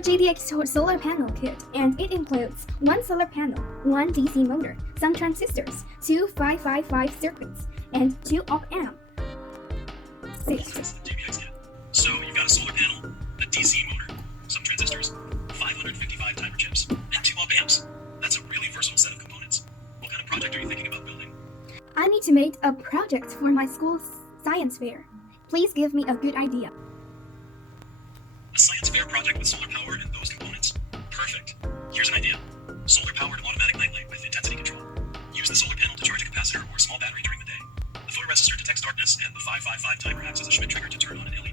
XiaoZhi solar panel kit, and it includes one solar panel, one DC motor, some transistors, two 555 circuits, and two op-amp. So you've got a solar panel, a DC motor, some transistors, 555 timer chips, and two op-amps. That's a really versatile set of components. What kind of project are you thinking about building? I need to make a project for my school's science fair. Please give me a good idea. A science fair project with solar power and those components? Perfect. Here's an idea. Solar-powered automatic nightlight with intensity control. Use the solar panel to charge a capacitor or small battery during the day. The photoresistor detects darkness, and the 555 timer acts as a Schmidt trigger to turn on an LED.